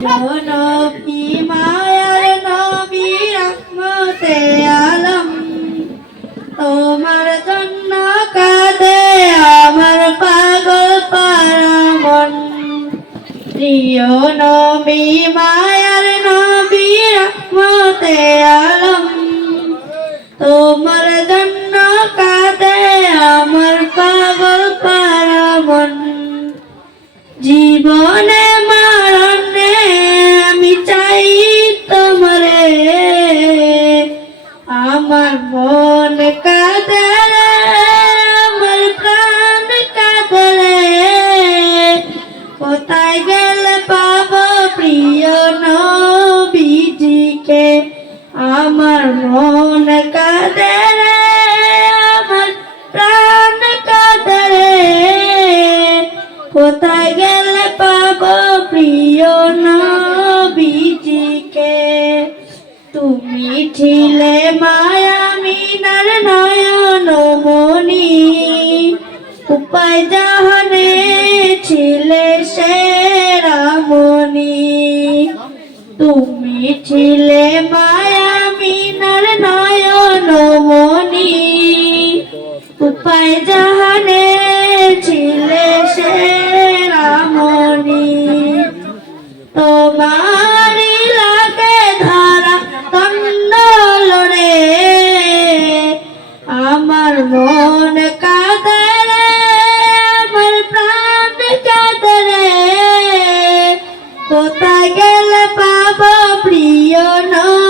নবী মায়ার নবী রহমতে আলম। তোমার জন্য কাঁদে আমার পাগল পারামন প্রিয় নবী, মায়ার নবী রহমতে আলম। তোমার জন্য কাঁদে আমার পাগল পারামন জীবনে আমার মন কাঁদে আমার প্রাণ কাঁদে কোথায় গেলে পাবো প্রিয় নবীজিকে? তুমি ছিলে মায়ামিনার নয়ন মনি উপায় জাহানে ছিলে সেরামণি তুমি ছিলে মায়ামিনার উপায় জাহানে ছিলে সেরামণি তোমারি লাগে ধারা তন্ডল রে আমার মন কাঁদে আমার প্রাণ কাঁদে রে। কোথায় গেলে পাবো প্রিয় নবীজিকে